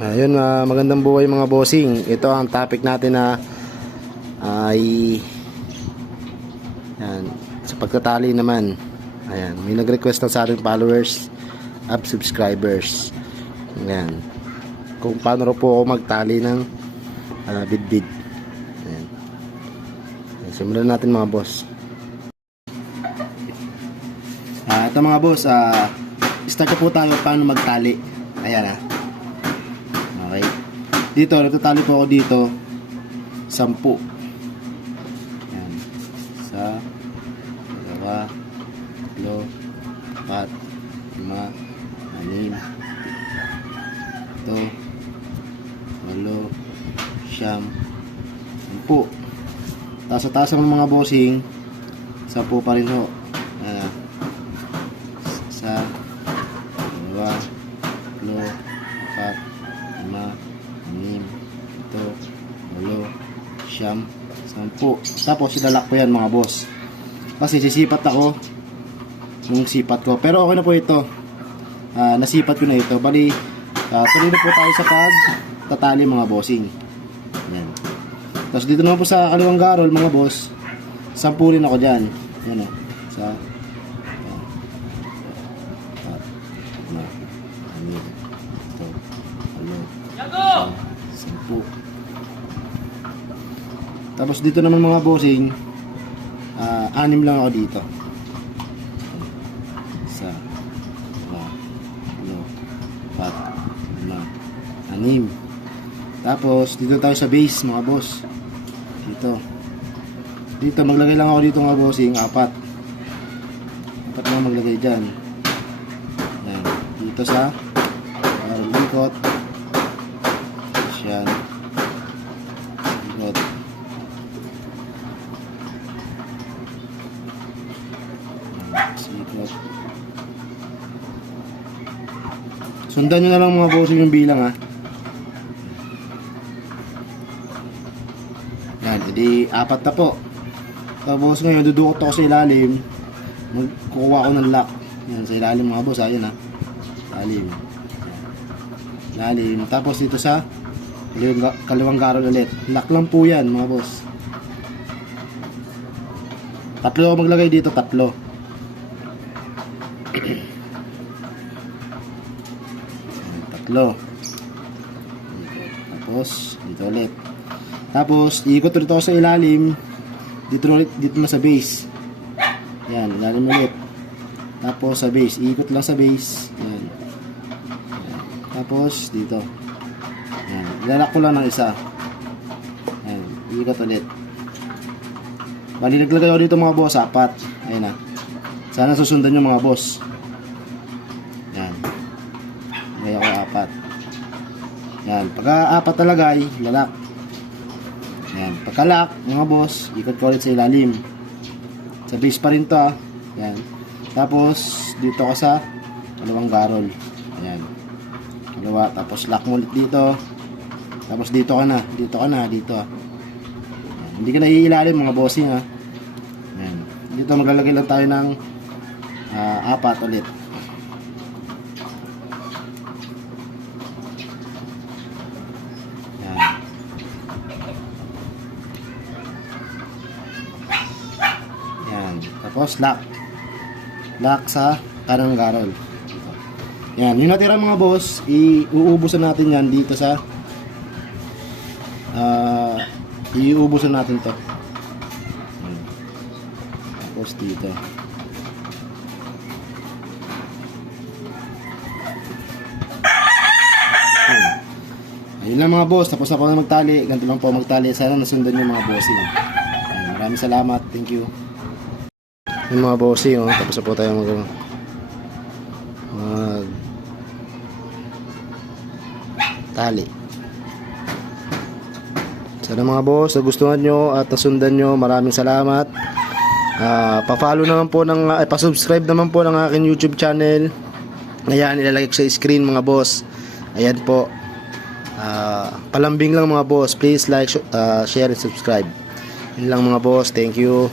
Ayun, magandang buhay mga bossing. Ito ang topic natin na ay yan, sa pagtatali naman. Ayan, may nag-request na sa ating followers at subscribers. Ayan, kung paano po ako magtali ng bidbid. Ayan. Simulan natin mga boss. Ito mga boss, start po tayo paano magtali. Ayan okay. Dito, nagtatali po ako dito 10. Ayan. 1, 2, 3, 4, 5, 6, 7, 8, 9, 10. Taas sa taas ng mga bossing 10 pa rin ho. 1, 2, 3, 4, 5, 6, 7, 8, 9, 10. Tapos ilalak ko yan mga boss, kasi sisipat ako nung sipat ko, pero okay na po ito. Nasipat ko na ito. Bali tuloy na po tayo sa pagtatali mga bossing. Yan. Tapos dito naman po sa kaliwang garol mga boss, 10 rin ako dyan. Yan sa 10. Tapos dito naman mga bossing, 6 lang ako dito. 1, 2, 3, 4, 5, 6. Tapos dito tayo sa base mga boss. Dito maglagay lang ako dito mga bossing, 4 lang maglagay dyan. Yan. Dito sa likot. Yan. Likot. Sikot. Sundan nyo na lang mga bossing yung bilang Yan, jadi 4 na po. Tapos ngayon dudukot ako sa ilalim, kukuha ko ng lock. Yan, sa ilalim mga boss, ayan ilalim. Tapos dito sa kaliwang garol ulit, lock lang po yan mga boss. 3 ako maglagay dito, 3. Tapos dito ulit. Tapos iikot ulit ako sa ilalim. Dito na sa base. Yan, ilalim ulit. Tapos sa base, iikot lang sa base. Yan. Tapos dito. Yan, ilalak ko lang ng isa. Yan, iikot ulit. Bali naglagay ako dito mga boss, 4. Ayun sana susundan nyo mga boss. Yan. Ngayon ako 4. Yan, pagka 4 talaga ay lalak. Yan, pagka-lock mga boss, ikot ko ulit sa ilalim. Sa base pa rin to Yan. Tapos dito ka sa kalawang garol. Ayan. Kalawa, tapos lock mo ulit dito. Tapos dito ka na. Yan. Hindi ka na iilalim mga bossing Yan. Dito maglalagay lang tayo ng 4 ulit. Tapos lock sa kanang garol. Yan, yung natira mga boss, iuubusan natin yan dito sa iuubusan natin to. Tapos dito. Ayun lang mga boss, tapos na po na magtali. Ganito lang po magtali. Sana nasundan yung mga bossing. Maraming salamat, thank you. Yung mga bossing tapos na po tayo mag tali. Sana mga boss, nagustuhan nyo at nasundan nyo, maraming salamat. Pa-follow naman po pa-subscribe naman po ng aking YouTube channel. Ayan, ilalagay ko sa screen mga boss. Ayan po. Palambing lang mga boss, please like, share and subscribe. Yun lang mga boss, thank you.